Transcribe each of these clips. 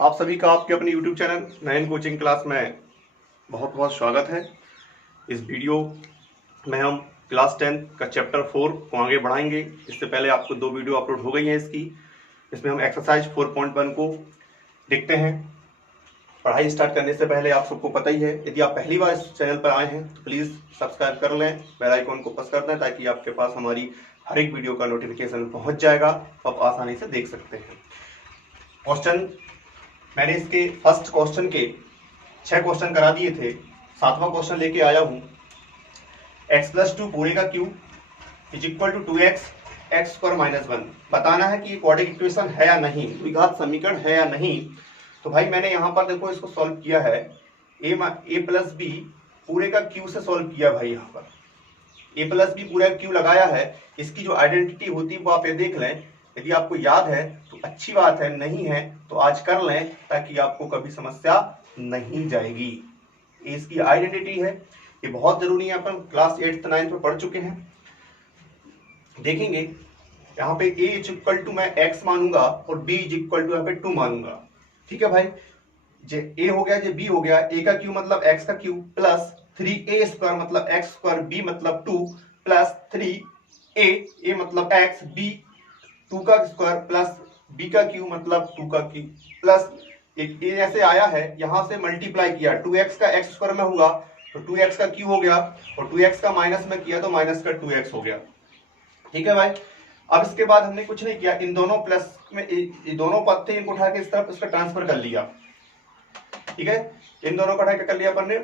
आप सभी का आपके अपने YouTube चैनल नयन कोचिंग क्लास में बहुत बहुत स्वागत है। इस वीडियो में हम क्लास 10 का चैप्टर 4 को आगे बढ़ाएंगे। इससे पहले आपको 2 वीडियो अपलोड हो गई हैं इसमें हम एक्सरसाइज 4.1 को देखते हैं। पढ़ाई स्टार्ट करने से पहले आप सबको पता ही है, यदि आप पहली बार इस चैनल पर आए हैं तो प्लीज़ सब्सक्राइब कर लें, बेल आइकॉन को प्रेस कर दें ताकि आपके पास हमारी हर एक वीडियो का नोटिफिकेशन पहुंच जाएगा, तो आप आसानी से देख सकते हैं। क्वेश्चन मैंने इसके फर्स्ट क्वेश्चन के 6 क्वेश्चन करा दिए थे। 7वां क्वेश्चन लेके आया हूं। x+2 पूरे का cube is equal to 2x x square minus 1। बताना है कि ये क्वाड्रेटिक इक्वेशन है या नहीं, द्विघात समीकरण है या नहीं। तो भाई मैंने यहाँ पर देखो इसको सॉल्व किया है, a प्लस बी पूरे का क्यू से सॉल्व किया भाई। यहाँ पर a प्लस बी पूरे का क्यू लगाया है। इसकी जो आइडेंटिटी होती है वो आप ये देख लें, यदि आपको याद है तो अच्छी बात है, नहीं है तो आज कर लें ताकि आपको कभी समस्या नहीं जाएगी। ये इसकी आइडेंटिटी है, ये बहुत जरूरी है। अपन क्लास 8th 9th में पढ़ चुके हैं। देखेंगे यहाँ पे a इज इक्वल टू मैं x मानूंगा और b इज इक्वल टू यहाँ पे 2 मानूंगा। ठीक है भाई, जे a हो गया, जे b हो गया। a का क्यू मतलब x का क्यू प्लस 3a स्क्वायर मतलब x स्क्वायर, b मतलब 2 प्लस 3a मतलब x, b 2 का स्क्वायर प्लस b का क्यू मतलब 2 का क्यू प्लस एक a ऐसे आया है, यहां से मल्टीप्लाई किया 2x का x स्क्वायर में होगा तो 2x का क्यू हो गया, और 2x का माइनस में किया तो माइनस का 2x हो गया। ठीक है भाई, अब इसके बाद हमने कुछ नहीं किया, इन दोनों प्लस में ये दोनों पद थे, इनको उठा के इस तरफ इसका ट्रांसफर कर लिया। ठीक है, इन दोनों को उठा के कर लिया अपन ने,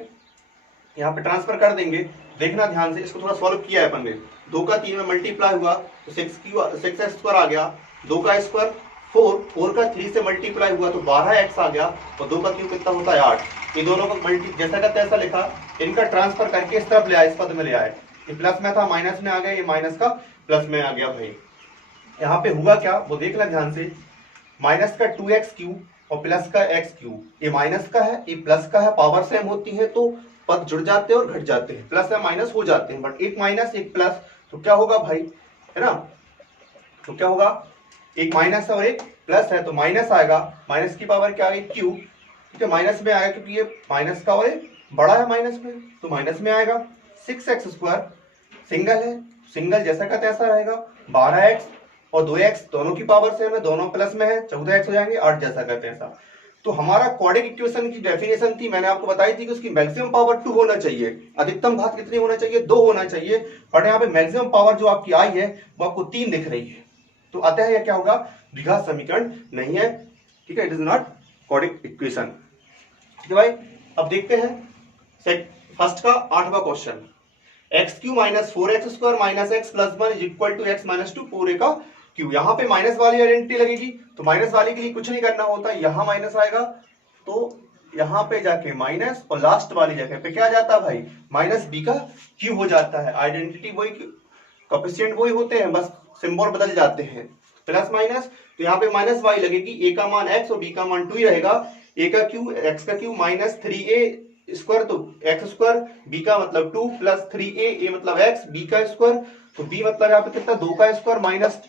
यहाँ पे ट्रांसफर कर देंगे। देखना ध्यान से, इसको थोड़ा सॉल्व किया है अपन ने। 2 का 3 में मल्टीप्लाई हुआ तो 6x स्क्वायर आ गया, 2 का स्क्वायर 4 का 3 से मल्टीप्लाई हुआ तो 12x आ गया, और 2 का क्यूब कितना होता है 8। ये दोनों को मल्टी जैसा का तैसा लिखा, इनका ट्रांसफर करके इस तरफ ले आए, इस पद में ले आए। ये प्लस में था माइनस में आ गया, ये माइनस का प्लस में आ गया। भाई यहाँ पे हुआ क्या वो देख लें ध्यान से, माइनस का 2x क्यूब और प्लस का x क्यूब, ये माइनस का है ये प्लस का है, पावर सेम होती है तो पद जुड़ जाते हैं और घट जाते हैं, प्लस या माइनस हो जाते हैं, बट एक माइनस एक प्लस तो क्या होगा भाई, है ना। तो क्या होगा, एक माइनस है और एक प्लस है तो माइनस आएगा, माइनस की पावर क्या आ गई क्यू। ठीक है, माइनस में आएगा क्योंकि ये माइनस का और बड़ा है माइनस में तो माइनस में आएगा। 6x स्क्वायर सिंगल है, सिंगल जैसा का तैसा रहेगा। 12x और 2x दोनों की पावर सेम है, दोनों प्लस में है, 14x हो जाएंगे, 8 जैसा का तैसा। तो हमारा क्वाड्रेटिक इक्वेशन की डेफिनेशन थी, मैंने आपको बताई थी कि उसकी मैक्सिमम पावर 2 होना चाहिए, अधिकतम घात कितनी होना चाहिए 2 होना चाहिए, बट यहाँ पे मैक्सिमम पावर जो आपकी आई है वो आपको 3 दिख रही है, तो अतः यह क्या होगा, द्विघात समीकरण नहीं है। ठीक है, it is not quadratic equation. ठीक है भाई, अब देखते हैं फर्स्ट का 8वां question. X cube minus 4x square minus x plus 1 is equal to x minus 2 पूरे का क्यू। यहाँ पे माइनस वाली आइडेंटिटी लगेगी, तो माइनस वाले के लिए कुछ नहीं करना होता, यहां माइनस आएगा तो यहाँ पे जाके माइनस, और लास्ट वाली जगह पे क्या जाता है भाई, माइनस बी का क्यू हो जाता है। आइडेंटिटी वही, कोएफिशिएंट वही होते हैं, बस सिंबल बदल जाते हैं, प्लस माइनस। तो यहाँ पे माइनस वाई लगेगी, ए का मान x और b का मान 2 ही रहेगा। a का क्यू x का क्यू माइनस 3a स्क्वायर तो x स्क्वायर, b का मतलब 2 प्लस 3a, a मतलब x, b का स्क्वायर तो b मतलब यहाँ पे कितना 2 का स्क्वायर माइनस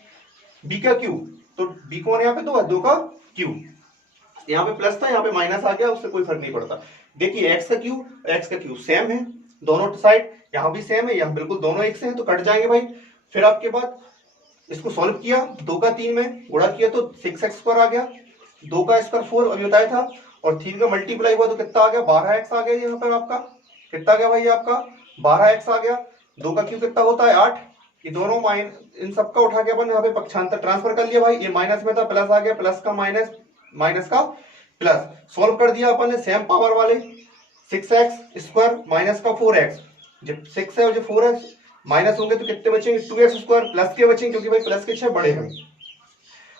b का क्यू, तो b कौन है यहाँ पे 2 है, 2 का क्यू। यहाँ पे प्लस था, यहाँ पे माइनस आ गया, उससे कोई फर्क नहीं पड़ता। देखिए x का क्यू सेम है दोनों साइड, यहाँ भी सेम है, यहाँ बिल्कुल दोनों एक से हैं तो कट जाएंगे भाई। फिर आपके बाद इसको सॉल्व किया, 2 का 3 में गुणा किया तो 6x स्क्वायर आ गया, 2 का स्क्वायर 4 अभी बताया था, और 3 का मल्टीप्लाई हुआ तो कितना आ गया 12x आ गया। यहाँ पर आपका कितना आ गया भाई, आपका 12x आ गया। 2 का क्यूब कितना होता है 8। ये दोनों इन सबका उठा के अपन यहाँ पे पक्षांतर ट्रांसफर कर लिया भाई, ये माइनस में था प्लस आ गया, प्लस का माइनस, माइनस का प्लस, सॉल्व कर दिया अपन ने सेम पावर वाले। 6x स्क्वायर माइनस का 4x, जब 6 है और जो 4 है माइनस होंगे तो कितने बचेंगे 2x स्क्वायर, प्लस के बचेंगे क्योंकि भाई प्लस के 6 बड़े हैं।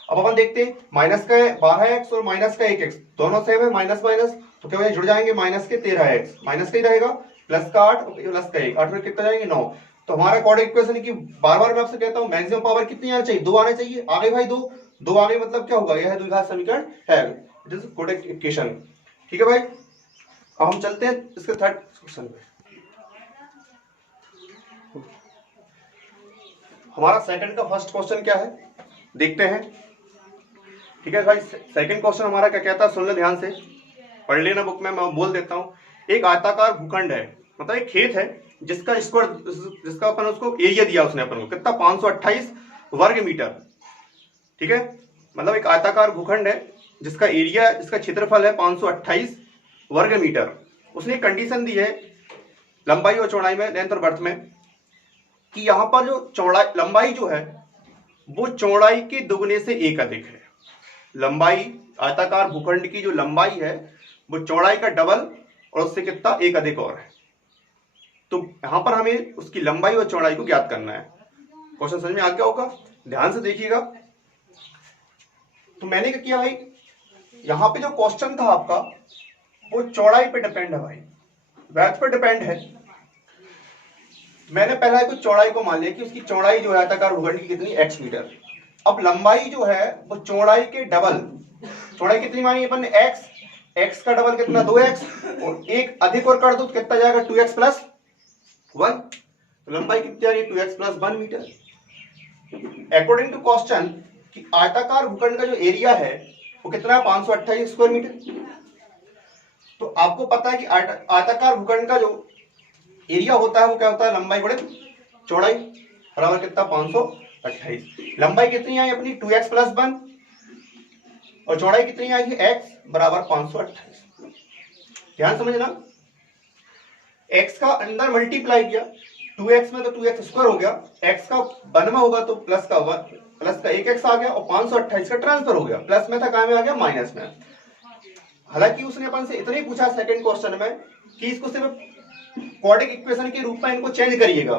अब अपन देखते हैं, माइनस का 12x और माइनस का 1x दोनों सेम है, माइनस माइनस तो क्या जुड़ जाएंगे, माइनस के 13x, माइनस का ही रहेगा, प्लस का 8 प्लस का 1, 8 में कितना जाएंगे 9। तो हमारा क्वाड्रेटिक इक्वेशन की बार बार मैं आपसे कहता हूं मैक्सिमम पावर कितनी आनी चाहिए, 2 आने चाहिए। आ गए भाई 2 आ गए, मतलब क्या होगा, यह द्विघात समीकरण है, इट इज क्वाड्रेटिक इक्वेशन। ठीक है भाई, अब हम चलते हैं इसके थर्ड क्वेश्चन पे। हमारा सेकंड का फर्स्ट क्वेश्चन क्या है देखते हैं। ठीक है भाई, सेकंड क्वेश्चन हमारा क्या कहता है, सुन ले ध्यान से, पढ़ लेना बुक में, मैं बोल देता हूँ। एक आयताकार भूखंड है, मतलब एक खेत है जिसका स्क्वायर, जिसका अपन उसको एरिया दिया उसने अपन को कितना, 528 वर्ग मीटर। ठीक है, मतलब एक आयताकार भूखंड है जिसका एरिया, जिसका क्षेत्रफल है 528 वर्ग मीटर। उसने एक कंडीशन दी है लंबाई और चौड़ाई में, लेंथ और बर्थ में, कि यहाँ पर जो चौड़ाई, लंबाई जो है वो चौड़ाई के दुगने से एक अधिक है। लंबाई, आयताकार भूखंड की जो लंबाई है वो चौड़ाई का डबल और उससे कितना, एक अधिक और है। तो यहां पर हमें उसकी लंबाई और चौड़ाई को ज्ञात करना है। क्वेश्चन समझ में आ गया होगा, ध्यान से देखिएगा। तो मैंने क्या किया भाई, यहां पे जो क्वेश्चन था आपका वो चौड़ाई पे डिपेंड है भाई, ब्रेड्थ पे डिपेंड है। मैंने पहला कुछ चौड़ाई को मान लिया कि उसकी चौड़ाई जो है आयताकार भूखंड की कितनी, x मीटर। अब लंबाई जो है वो चौड़ाई के डबल, चौड़ाई कितनी मानी अपन ने, x का डबल कितना, 2x, और एक अधिक और कर दो तो कितना जाएगा, 2x प्लस 1। तो लंबाई कितनी आ रही है, 2x plus 1 metre. According to question कि आयताकार भूखंड का जो एरिया है वो कितना है, 528 स्क्वायर मीटर। तो आपको पता है कि आयताकार भूखंड का जो एरिया होता है वो क्या होता है, लंबाई बड़े चौड़ाई, बराबर कितना, 528। लंबाई कितनी आई अपनी, 2x प्लस 1, और चौड़ाई कितनी आई है, x बराबर 528। ध्यान समझना, x का अंदर मल्टीप्लाई किया, 2x में तो 2x स्क्वायर हो गया, x का 1 में होगा तो प्लस का 1x आ गया, और 528 का ट्रांसफर हो गया, प्लस में था, कहां में आ गया, माइनस में। हालांकि उसने अपन से इतना ही पूछा सेकंड क्वेश्चन में कि इसको सिर्फ क्वाड्रेटिक इक्वेशन के रूप में इनको चेंज करिएगा,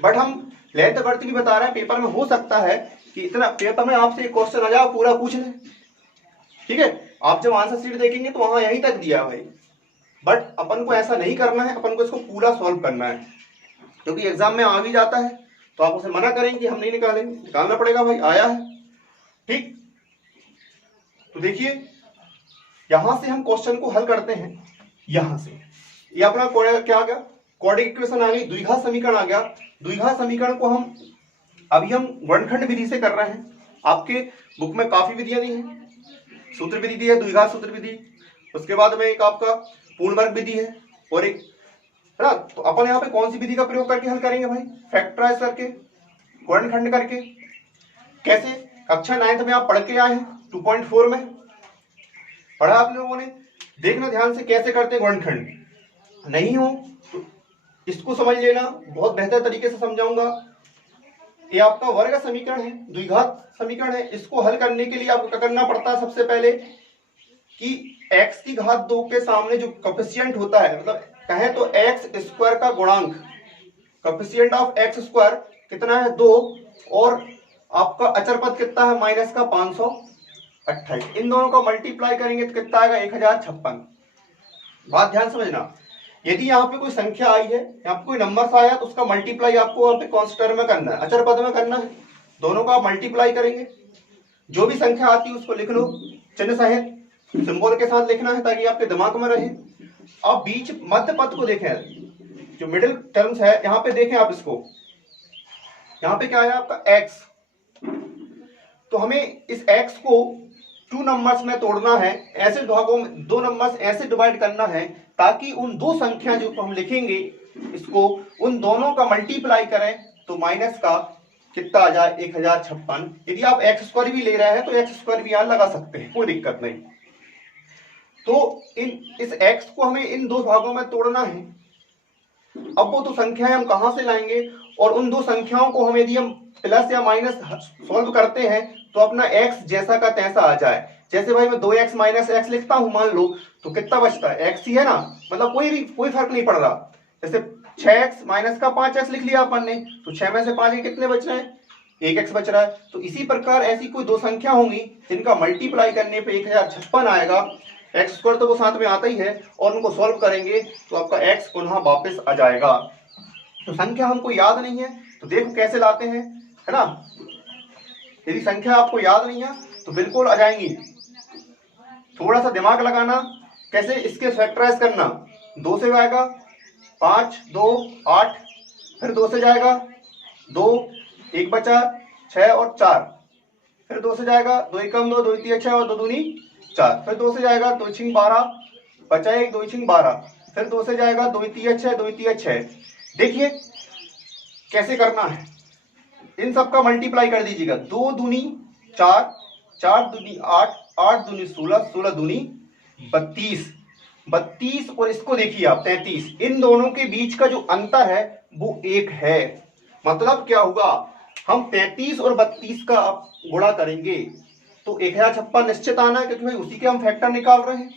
बट हम लेंथ बर्थ भी बता रहे हैं। पेपर में हो सकता है कि इतना पेपर में आपसे एक क्वेश्चन आ जाए, पूरा पूछ ले, ठीक है। आप जब आंसर शीट देखेंगे तो वहां यहीं तक दिया है भाई, बट अपन को ऐसा नहीं करना है, अपन को इसको पूरा सॉल्व करना है, क्योंकि एग्जाम में आ भी जाता है तो आप उसे मना करेंगे कि हम नहीं निकालेंगे, निकालना पड़ेगा भाई, आया है। ठीक, तो देखिए यहां से हम क्वेश्चन को हल करते हैं। यहां से ये अपना क्या आ गया, क्वाड्रेटिक इक्वेशन आ गई, द्विघात समीकरण आ गया। द्विघात समीकरण को हम अभी हम वर्णखंड विधि से कर रहे हैं। आपके बुक में काफी विधियां दी हैं, सूत्र विधि दी है, द्विघात सूत्र विधि, उसके बाद में एक आपका पूर्ण वर्ग विधि है, और एक है ना। तो अपन यहाँ पे कौन सी विधि का प्रयोग करके हल करेंगे भाई, फैक्टराइज करके, वर्णखंड करके। कैसे, कक्षा 9th में आप पढ़ के आए हैं, 2.4 में पढ़ा आप लोगों ने, देखना ध्यान से कैसे करते हैं वर्णखंड। नहीं हो तो इसको समझ लेना, बहुत बेहतर तरीके से समझाऊंगा। ये आपका वर्ग समीकरण है, द्विघात समीकरण है। इसको हल करने के लिए आपको क्या करना पड़ता है, सबसे पहले कि x की घात 2 के सामने जो कोफिशिएंट होता है, मतलब कहें तो x स्क्वायर का गुणांक, कोफिशिएंट ऑफ x स्क्वायर कितना है, 2, और आपका अचर पद कितना है, माइनस का 528। इन दोनों का मल्टीप्लाई करेंगे तो कितना आएगा, 1056। बात ध्यान समझना, यदि यहाँ पे कोई संख्या आई है, यहाँ पे कोई नंबर आया तो उसका मल्टीप्लाई आपको यहाँ पे कांस्टेंट में करना है, अचर पद में करना है। दोनों का मल्टीप्लाई करेंगे, जो भी संख्या आती है उसको लिख लो चिन्ह सहित, सिंबल के साथ लिखना है ताकि आपके दिमाग में रहे। अब बीच मध्य पद को देखें, जो मिडिल टर्म्स है यहाँ पे देखें आप इसको, यहाँ पे क्या है आपका x, तो हमें इस x को 2 नंबर्स में तोड़ना है, ऐसे भागों में 2 नंबर्स ऐसे डिवाइड करना है ताकि उन दो संख्या जो हम लिखेंगे इसको, उन दोनों का मल्टीप्लाई करें तो माइनस का कितना आ जाए, 1056। यदि आप एक्स स्क्वायर भी ले रहे हैं तो एक्स स्क्वायर भी यहां लगा सकते हैं, कोई दिक्कत नहीं। तो इस x को हमें इन दो भागों में तोड़ना है। अब वो तो संख्याएं हम कहां से लाएंगे, और उन दो संख्याओं को हम यदि हम प्लस या माइनस सॉल्व करते हैं तो अपना x जैसा का तैसा आ जाए। जैसे भाई मैं 2x माइनस एक्स लिखता हूं मान लो, तो कितना बचता है, x ही है ना, मतलब कोई फर्क नहीं पड़ रहा। जैसे 6x माइनस का 5x लिख लिया अपन ने, तो 6 में से 5 के कितने बच रहे हैं, 1x बच रहा है। तो इसी प्रकार ऐसी कोई दो संख्या होंगी जिनका मल्टीप्लाई करने पे 1056 आएगा, एक्स स्क्वायर तो वो साथ में आता ही है, और उनको सॉल्व करेंगे तो आपका x पुनः वापस आ जाएगा। तो संख्या हमको याद नहीं है तो देखो कैसे लाते हैं, है ना। यदि संख्या आपको याद नहीं है तो बिल्कुल आ जाएंगी, थोड़ा सा दिमाग लगाना, कैसे इसके फैक्टराइज करना। 2 से आएगा 5, 2, 8, फिर 2 से जाएगा 2, 1 बचा 6 और 4, फिर 2 से जाएगा, 2 एकम 2, 2 तीय 6 और 2 दूनी 4, फिर 2 से जाएगा, 2 छिंग 12, बचा 1, 2 छिंग 12, फिर 2 से जाएगा, 2 तीय 6, 2 तीय 6। देखिए कैसे करना है, इन सब का मल्टीप्लाई कर दीजिएगा, 2 दूनी 4, 4 दूनी 8, 8 दूनी 16, 16 दूनी 32, 32 और इसको देखिए आप 33। इन दोनों के बीच का जो अंतर है वो 1 है। मतलब क्या हुआ, हम 33 और 32 का गुणा करेंगे तो 1056 निश्चित आना है, क्योंकि भाई उसी के हम फैक्टर निकाल रहे हैं।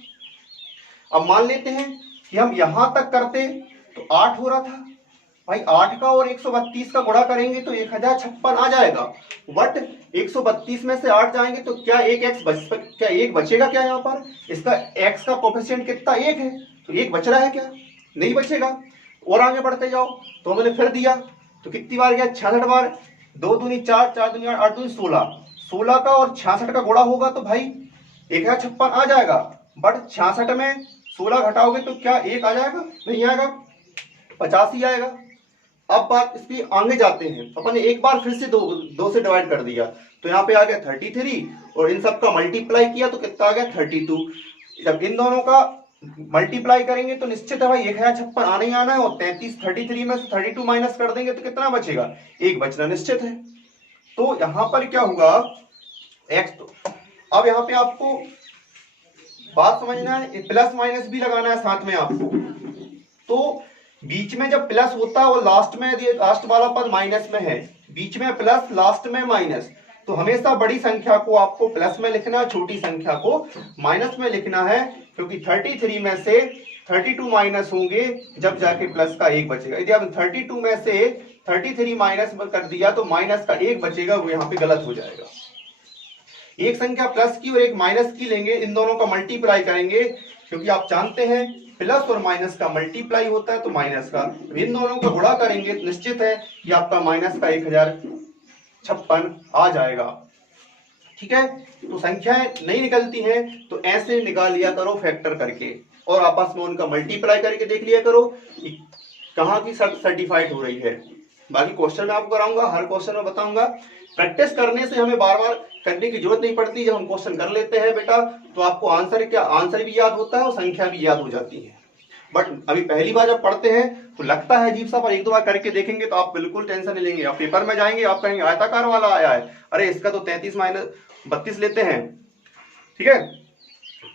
अब मान लेते हैं कि हम यहां तक करते तो 8 हो रहा था भाई, 8 का और 132 का गुणा करेंगे तो 1056 आ जाएगा। बट 132 में से 8 जाएंगे तो क्या एक एक्स क्या एक बचेगा क्या? यहाँ पर इसका एक्स का कोफिशिएंट कितना 1 है, तो 1 बच रहा है क्या? नहीं बचेगा। और आगे बढ़ते जाओ तो हमने फिर दिया तो कितनी बार गया, 66 बार, 2 दूनी 4, 4 दूनी 8, 8 दूनी 16, 16 का और 66 का गुणा होगा तो भाई 1056 आ जाएगा। बट 66 में 16 घटाओगे तो क्या 1 आ जाएगा? नहीं आएगा, 85 आएगा। अब बात इसकी आगे जाते हैं, अपन ने एक बार फिर से दो से डिवाइड कर दिया तो यहाँ पे आ गया 33 और इन सब का मल्टीप्लाई किया तो कितना आ गया 32। जब इन दोनों का मल्टीप्लाई करेंगे तो निश्चित है भाई 1056 आना ही आना है, और 33 में से 32 माइनस कर देंगे तो कितना बचेगा, 1 बचना निश्चित है। तो यहाँ पर क्या हुआ एक्स, तो अब यहाँ पे आपको बात समझना है, प्लस माइनस भी लगाना है साथ में आपको। तो बीच में जब प्लस होता है और लास्ट में लास्ट वाला पद माइनस में है, बीच में प्लस लास्ट में माइनस, तो हमेशा बड़ी संख्या को आपको प्लस में लिखना है, छोटी संख्या को माइनस में लिखना है, क्योंकि 33 में से 32 माइनस होंगे जब जाके प्लस का 1 बचेगा। यदि आप 32 में से 33 माइनस कर दिया तो माइनस का 1 बचेगा, वो यहाँ पे गलत हो जाएगा। एक संख्या प्लस की और एक माइनस की लेंगे, इन दोनों का मल्टीप्लाई करेंगे, क्योंकि आप जानते हैं प्लस और माइनस का मल्टीप्लाई होता है तो माइनस का, इन दोनों का गुणा करेंगे तो निश्चित है कि आपका माइनस का 1056 आ जाएगा। ठीक है, तो संख्याएं नहीं निकलती हैं तो ऐसे निकाल लिया करो फैक्टर करके, और आपस में उनका मल्टीप्लाई करके देख लिया करो कि कहाँ की शर्त सर्टिफाइड हो रही है। बाकी क्वेश्चन में आपको कराऊंगा, हर क्वेश्चन में बताऊंगा। प्रैक्टिस करने से हमें बार बार करने की जरूरत नहीं पड़ती। जब हम क्वेश्चन कर लेते हैं बेटा तो आपको आंसर भी याद होता है और संख्या भी याद हो जाती है। बट अभी पहली बार जब पढ़ते हैं तो लगता है अजीब सा, पर एक दो बार करके देखेंगे तो आप बिल्कुल टेंशन नहीं लेंगे। आप पेपर में जाएंगे, आप कहेंगे आयताकार वाला आया है, अरे इसका तो 33 माइनस 32 लेते हैं। ठीक है,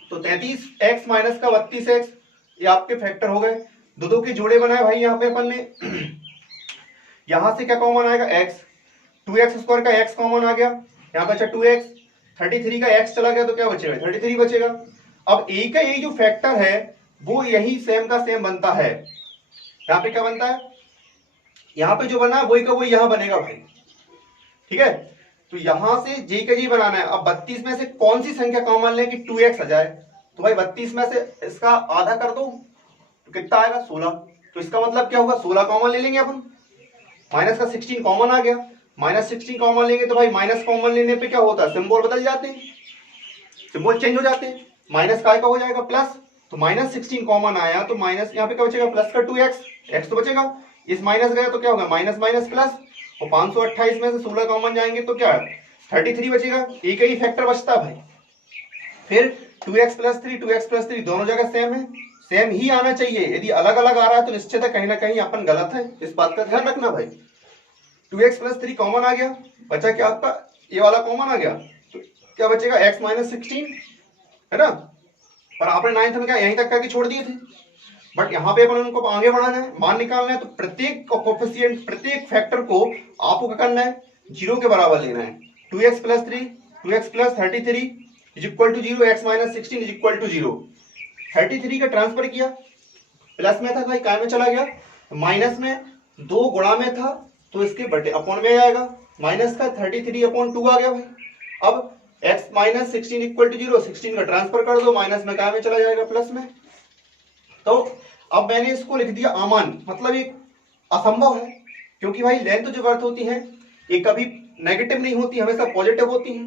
तो 33x माइनस का 32x ये आपके फैक्टर हो गए। दो के जोड़े बनाए भाई यहाँ पे अपन ने। यहां से क्या कॉमन आएगा x, 2x स्क्वायर का x कॉमन आ गया, यहाँ बचा 2x, 33 का x चला गया तो क्या बचेगा, 33 बचेगा। अब a का ये जो फैक्टर है वो यही सेम का सेम बनता है। यहाँ पे क्या बनता है, यहाँ पे जो बना है वही का वही यहाँ बनेगा भाई। ठीक है, तो यहां से j का जी बनाना है। अब 32 में से कौन सी संख्या कॉमन लें कि 2x आ जाए, तो भाई 32 में से इसका आधा कर दो तो कितना आएगा 16। तो इसका मतलब क्या होगा, 16 कॉमन ले लेंगे अपन, माइनस का 16 कॉमन आ गया, माइनस 16 कॉमन लेंगे तो भाई माइनस कॉमन लेने पे क्या होता है, सिंबल बदल जाते हैं, सिंबल चेंज हो जाते हैं। माइनस का हो जाएगा प्लस, तो माइनस 16 कॉमन आया तो माइनस यहाँ पे क्या बचेगा, प्लस का 2x, x तो बचेगा, इस माइनस गया तो क्या होगा माइनस माइनस प्लस, और 528 में से 16 कॉमन जाएंगे तो क्या 33 बचेगा। एक ही फैक्टर बचता है भाई। फिर 2x प्लस 3, 2x प्लस 3 दोनों जगह सेम है, सेम ही आना चाहिए। यदि अलग अलग आ रहा है तो निश्चित है कहीं ना कहीं अपन गलत है, इस बात का ध्यान रखना भाई। 2x प्लस 3 कॉमन आ गया, बचा क्या आपका ये वाला कॉमन आ गया, तो क्या बचेगा x माइनस 16, है ना। पर आपने 9th में क्या यहीं तक करके छोड़ दिए थे, बट यहाँ पे अपन उनको आगे बढ़ाना है, मान निकालना है। तो प्रत्येक कोफिशिएंट, प्रत्येक फैक्टर को आपको क्या करना है, 0 के बराबर लेना है। 2x plus 3, 2x plus 33 is equal to 0, x minus 16 is equal to 0। 33 का ट्रांसफर किया, प्लस में था भाई काय में चला गया, माइनस में 2 गुणा में था तो इसके बटे अपॉन में आएगा, माइनस का 33 अपॉन 2 आ गया भाई। अब x माइनस 16 इक्वल टू 0, 16 का ट्रांसफर कर दो, माइनस में काय में चला जाएगा प्लस में। तो अब मैंने इसको लिख दिया अमान, मतलब एक असंभव है, क्योंकि भाई लेंथ जो वर्थ होती है ये कभी नेगेटिव नहीं होती, हमेशा पॉजिटिव होती है।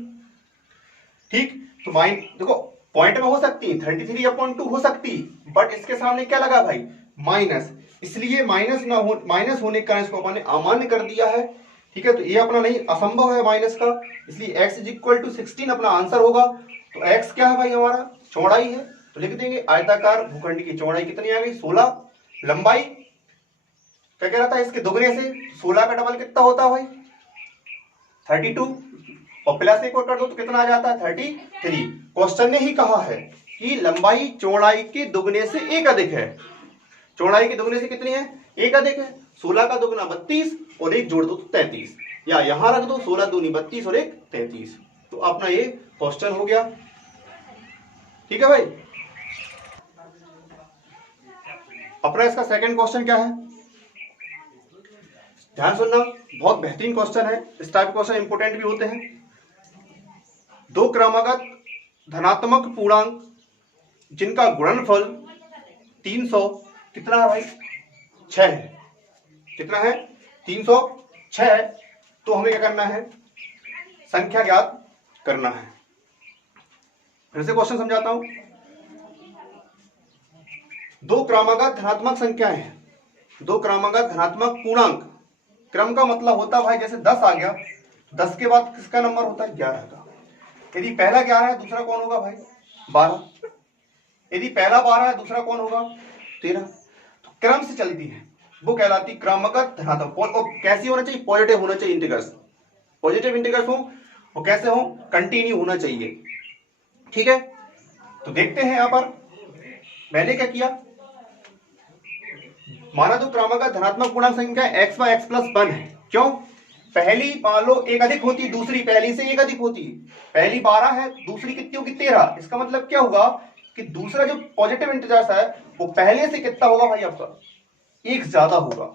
ठीक, तो देखो पॉइंट में हो सकती है 33 अपॉन 2 हो सकती, बट इसके सामने क्या लगा भाई माइनस, इसलिए माइनस होने के कारण इसको अपन ने अमान्य कर दिया है। ठीक है, तो ये अपना नहीं, असंभव है माइनस का, इसलिए x इज इक्वल टू 16 अपना आंसर होगा। तो x क्या है भाई, हमारा चौड़ाई है, तो लिख देंगे आयताकार भूखंड की चौड़ाई कितनी आ गई 16, लंबाई क्या कह रहा था इसके दुगने से, 16 का डबल कितना होता है भाई 32, और प्लस एक और कर दो तो कितना आ जाता है 33। क्वेश्चन ने ही कहा है कि लंबाई चौड़ाई के दुगने से एक अधिक है, चौड़ाई के दुगने से कितनी है, एक अधिक है। 16 का दुगना 32 और एक जोड़ दो तो 33, या यहां रख दो 16 दूनी 32 और एक 33, तो अपना ये क्वेश्चन हो गया। ठीक है भाई, अपना इसका सेकंड क्वेश्चन क्या है, ध्यान सुनना, बहुत बेहतरीन क्वेश्चन है, इस टाइप क्वेश्चन इंपोर्टेंट भी होते हैं। दो क्रमागत धनात्मक पूर्णांक जिनका गुणनफल 300 कितना है भाई 6 है, कितना है 306 है, तो हमें क्या करना है, संख्या ज्ञात करना है। फिर से क्वेश्चन समझाता हूं, दो क्रमागत धनात्मक संख्याएं हैं, दो क्रमागत धनात्मक पूर्णांक, क्रम का मतलब होता है भाई जैसे 10 आ गया, 10 के बाद किसका नंबर होता है 11 का, यदि पहला 11 है दूसरा कौन होगा भाई 12, यदि पहला 12 है दूसरा कौन होगा 13, तो क्रम से चलती है, वो कहलाती क्रमागत धनात्मक। और कैसी होना चाहिए, पॉजिटिव होना चाहिए इंटीग्रल्स, पॉजिटिव इंटीग्रल्स हो, और कैसे हो, कंटिन्यू होना चाहिए। ठीक है, तो देखते हैं यहां पर मैंने क्या किया, माना तो क्रमागत धनात्मक पूर्णांक संख्या x बाय x प्लस 1 है, क्यों, पहली मान लो एक अधिक होती, दूसरी पहली से एक अधिक होती, पहली 12 है दूसरी कितनी होगी 13, इसका मतलब क्या होगा कि दूसरा जो पॉजिटिव इंटीजर्स है वो पहले से कितना होगा भाई आपका एक ज्यादा होगा।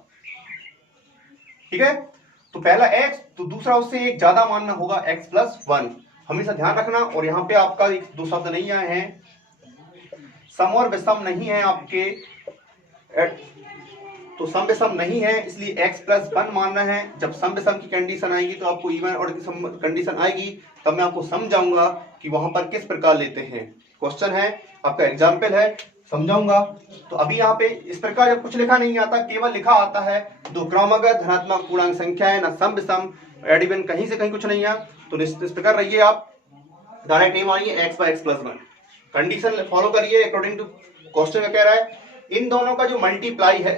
ठीक है, तो पहला x तो दूसरा उससे एक ज्यादा मानना होगा x प्लस 1, हमेशा ध्यान रखना। और यहां पे आपका दो शब्द नहीं आए हैं, सम और विषम नहीं है आपके, तो सम विषम नहीं है, इसलिए x प्लस 1 मानना है। जब सम विषम की कंडीशन आएगी तो आपको इवन और कंडीशन आएगी, तब मैं आपको समझाऊंगा कि वहां पर किस प्रकार लेते हैं। क्वेश्चन है आपका, एग्जाम्पल है, समझाऊंगा। तो अभी यहाँ पे इस प्रकार जब कुछ लिखा नहीं आता, केवल लिखा आता है दो क्रमागत धनात्मक पूर्णांक संख्या है, ना सम विषम एड इवन, कहीं से कहीं कुछ नहीं है, तो इस प्रकार रहिए आप, डायरेक्ट नहीं मानिए x by x plus 1, condition follow करिए अकॉर्डिंग टू क्वेश्चन का कह रहा है। इन दोनों का जो मल्टीप्लाई है,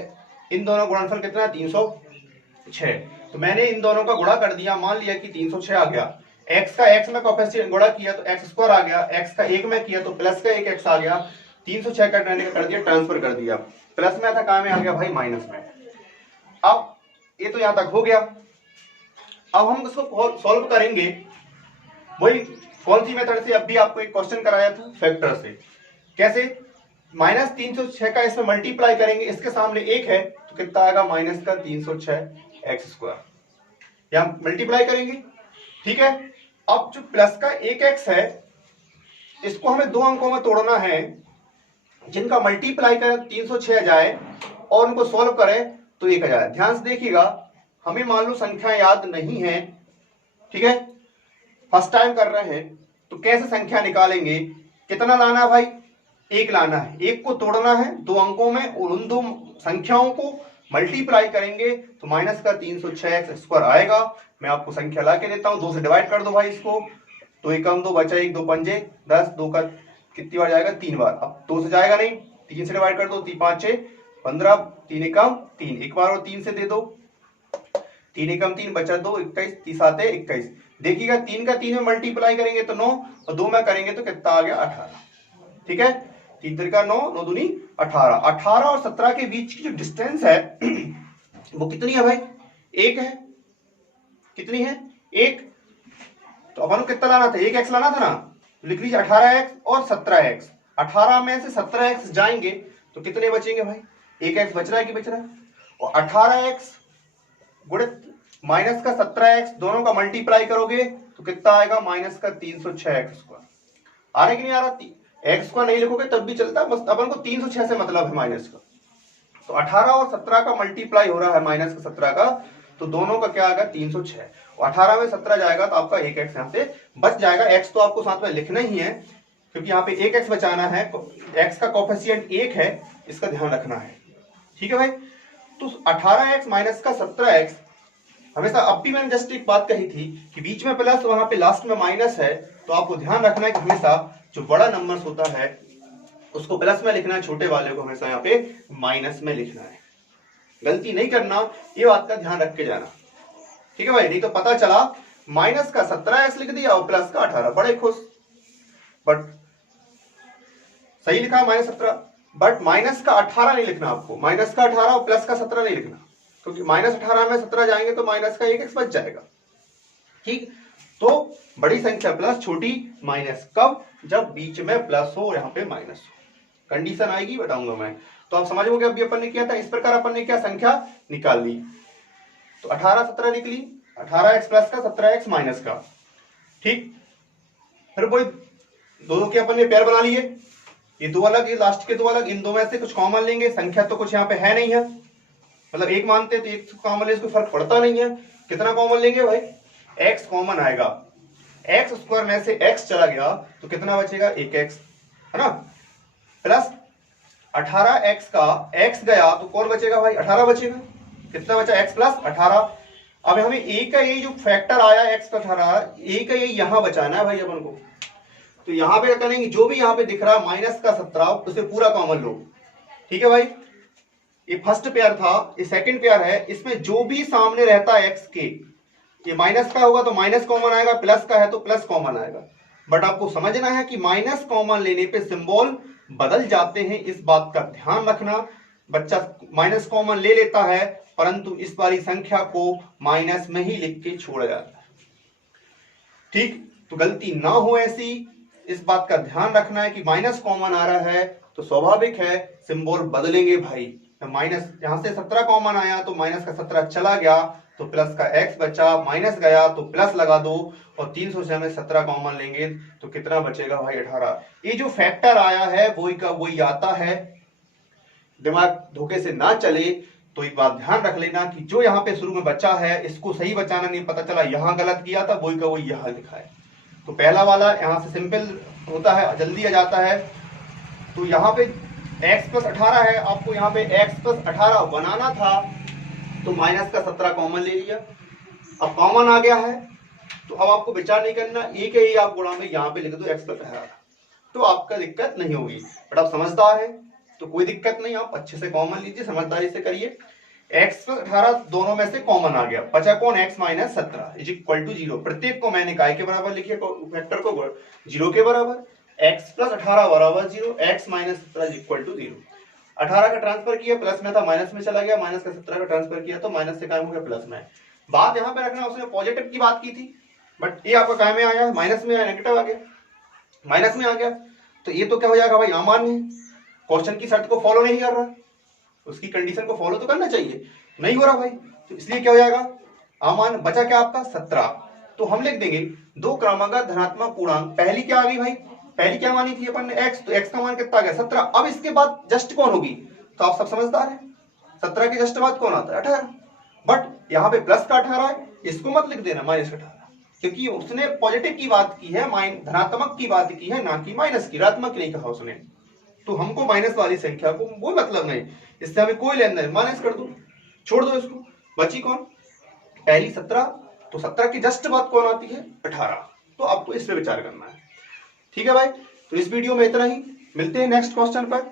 इन दोनों गुणनफल कितना है 306, तो मैंने इन दोनों का गुणा कर दिया, मान लिया कि 306 आ गया, x का x में कोएफिशिएंट गुणा किया तो x स्क्वायर आ गया, x का 1 में किया तो प्लस का 1 x आ गया, 306 का कर दिया, ट्रांसफर कर दिया, प्लस में था, कहां में आ गया भाई माइनस में। अब ये तो यहां तक हो गया, अब हम इसको सॉल्व करेंगे वही कौन सी मेथड से, अब भी आपको एक क्वेश्चन कराया था फैक्टर से, कैसे, माइनस 306 का इसमें मल्टीप्लाई करेंगे, इसके सामने एक है तो कितना आएगा माइनस का 306 एक्स स्क्वायर, यहां मल्टीप्लाई करेंगे। ठीक है, अब जो प्लस का 1x है इसको हमें दो अंकों में तोड़ना है, जिनका मल्टीप्लाई करें 306 आ जाए और उनको सॉल्व करें तो 1 आ जाए। ध्यान से देखिएगा, हमें मान लो संख्या याद नहीं है, ठीक है, फर्स्ट टाइम कर रहे हैं, तो कैसे संख्या निकालेंगे, कितना लाना है भाई 1 लाना है, 1 को तोड़ना है दो अंकों में और उन दो संख्याओं को मल्टीप्लाई करेंगे तो माइनस का 306 एक्स स्क्वायर आएगा। मैं आपको संख्या ला के देता हूं, 2 से डिवाइड कर दो भाई इसको, तो 1 कम 2 बचा 1, 2 पंजे 10, 2 का कितनी बार जाएगा 3 बार, अब 2 से जाएगा नहीं, 3 से डिवाइड कर दो, 3 5 6 15, 3 कम 3, एक बार और 3 से दे दो, 3 एकम 3 बचा 2, 21, 30 आते 21, देखिएगा 3 का 3 में मल्टीप्लाई करेंगे तो 9 और 2 में करेंगे तो कितना आ गया 18। ठीक है, 3 3 का 9, 9 दूनी 18, 18 और 17 के बीच की जो डिस्टेंस है वो कितनी है भाई 1 है, कितनी है 1, तो अपन को कितना लाना था 1x लाना था ना, लिख लीजिए 18x और 17x, 18 में से 17x जाएंगे तो कितने बचेंगे भाई, 1x बच रहा है कि बच रहा है, और 18x गुणित माइनस का 17x दोनों का मल्टीप्लाई करोगे तो कितना आएगा माइनस का 306 एक्स स्क्वायर, आ रहा कि नहीं आ रहा, एक्स को नहीं लिखोगे तब भी चलता, बस अपन को 306 से मतलब है माइनस का, तो 18 और 17 का मल्टीप्लाई हो रहा है माइनस का 17 का, तो दोनों का क्या आएगा 306, और 18 में 17 जाएगा तो आपका 1x यहाँ से बच जाएगा, x तो आपको साथ में लिखना ही है क्योंकि यहाँ पे 1x बचाना है, x का कोएफिशिएंट 1 है, इसका ध्यान रखना है। ठीक है भाई, तो 18x माइनस का 17x हमेशा अब भी मैंने जस्ट एक बात कही थी कि बीच में प्लस वहां पे लास्ट में माइनस है, तो आपको ध्यान रखना है कि हमेशा जो बड़ा नंबर होता है उसको प्लस में लिखना है, छोटे वाले को हमेशा यहाँ पे माइनस में लिखना है। गलती नहीं करना, ये बात का ध्यान रख के जाना, ठीक है भाई। नहीं तो पता चला माइनस का 17x लिख दिया और प्लस का 18, बड़े खुश, बट सही लिखा है -17, बट माइनस का 18 नहीं लिखना आपको, माइनस का 18 और प्लस का 17 नहीं लिखना, क्योंकि -18 में 17 जाएंगे तो माइनस का 1x बच जाएगा, ठीक। तो बड़ी संख्या प्लस, छोटी माइनस, कब? जब बीच में प्लस हो और यहाँ पे माइनस हो, कंडीशन आएगी, बताऊंगा मैं। तो आप समझ गए, अभी अपन ने किया था इस प्रकार, अपन ने क्या संख्या निकाल ली, तो 18 17 निकली, 18x प्लस का 17x माइनस का, ठीक। फिर कोई दो के अपन ने पेयर बना लिए, ये दो अलग, ये लास्ट के दो अलग, इन दो में से कुछ कॉमन लेंगे, संख्या तो कुछ यहाँ पे है नहीं है, मतलब एक मानते तो एक कॉमन ले, इसको फर्क पड़ता नहीं है, कितना कॉमन लेंगे भाई, x कॉमन आएगा, x स्क्वायर में से x चला गया तो कितना बचेगा, 1x, है ना, प्लस 18x का x गया तो कौन बचेगा भाई, 18 बचेगा, कितना बचा, x प्लस 18। अब हमें a का ये जो फैक्टर आया x का 18, a का ये यहां बचाना है भाई अपन को, तो यहां पे क्या करेंगे, जो भी यहां पे दिख रहा है माइनस का 17 उसे पूरा कॉमन लो, ठीक है भाई। ये फर्स्ट पेयर था, ये सेकंड पेयर है, इसमें जो भी सामने रहता है x के, ये माइनस का होगा तो माइनस कॉमन आएगा, प्लस का है तो प्लस कॉमन आएगा, बट आपको समझना है कि माइनस कॉमन लेने पे सिंबल बदल जाते हैं, इस बात का ध्यान रखना। बच्चा माइनस कॉमन ले लेता है परंतु इस वाली संख्या को माइनस में ही लिख के छोड़ जाता है, ठीक। तो गलती ना हो ऐसी, इस बात का ध्यान रखना है कि माइनस कॉमन आ रहा है तो स्वाभाविक है सिंबल बदलेंगे भाई। माइनस यहां से 17 कॉमन आया तो माइनस का 17 चला गया तो प्लस का x बचा, माइनस गया तो प्लस लगा दो, और 300 से हमें 17 कॉमन लेंगे तो कितना बचेगा भाई, 18। ये जो फैक्टर आया है वही का वही आता है, दिमाग धोखे से ना चले। तो एक बात ध्यान रख लेना कि जो यहाँ पे शुरू में बचा है इसको सही बचाना नहीं, पता चला यहाँ गलत किया था, वही का वही यहाँ लिखा है। तो पहला वाला यहाँ से सिंपल होता है, जल्दी आ जाता है। तो यहाँ पे x प्लस 18 है, आपको यहाँ पे x प्लस 18 बनाना था तो माइनस का 17 कॉमन ले लिया, अब कॉमन आ गया है तो अब आपको विचार नहीं करना, एक ही आप गुणा में यहाँ पे लिख दो x प्लस 18, तो आपका दिक्कत नहीं होगी। बट आप समझदार है तो कोई दिक्कत नहीं, आप अच्छे से कॉमन लीजिए, समझदारी से करिए। x प्लस 18 दोनों में से कॉमन आ गया, बचा कौन, x minus 17 is equal to 0। प्रत्येक को मैंने काय के बराबर लिखे, फैक्टर को 0 के बराबर, x प्लस 18 बराबर 0, x minus 17 is equal to 0। 18 का ट्रांसफर किया, प्लस में था माइनस में चला गया, माइनस का 17 का ट्रांसफर किया तो माइनस से काम हो गया प्लस में। बात यहाँ पे रखना, उसने पॉजिटिव की बात की थी बट ये आपका काय में आया, माइनस में आया, नेगेटिव आ गया, माइनस में आ गया, तो ये तो क्या हो जाएगा भाई, अमान्य है, क्वेश्चन की शर्त को फॉलो नहीं कर रहा, उसकी कंडीशन को फॉलो तो करना चाहिए, नहीं हो रहा भाई, तो इसलिए क्या हो जाएगा, अमान्य। बचा क्या आपका 17, तो हम लिख देंगे दो क्रमागत धनात्मक पूर्णांक। पहली क्या आ गई भाई, पहली क्या मानी थी अपन ने x, तो x का मान कितना आ गया 17। अब इसके बाद जस्ट कौन होगी, तो आप सब समझदार हैं, 17 के जस्ट बाद कौन आता है 18, बट यहाँ पे प्लस का 18 है, इसको मत लिख देना माइनस का 18, क्योंकि उसने पॉजिटिव की बात की है, धनात्मक की बात की है, ना कि माइनस की, ऋणात्मक नहीं कहा उसने। तो हमको माइनस वाली संख्या को कोई मतलब नहीं, इससे हमें कोई लेन देन, माइनस कर दो, छोड़ दो इसको। बची कौन, पहली 17, तो 17 की जस्ट बाद कौन आती है 18, तो आपको इस पे विचार करना है, ठीक है भाई। तो इस वीडियो में इतना ही, मिलते हैं नेक्स्ट क्वेश्चन पर,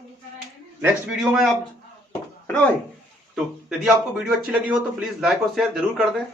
नेक्स्ट वीडियो में आप, है ना भाई। तो यदि आपको वीडियो अच्छी लगी हो तो प्लीज लाइक और शेयर जरूर कर दें।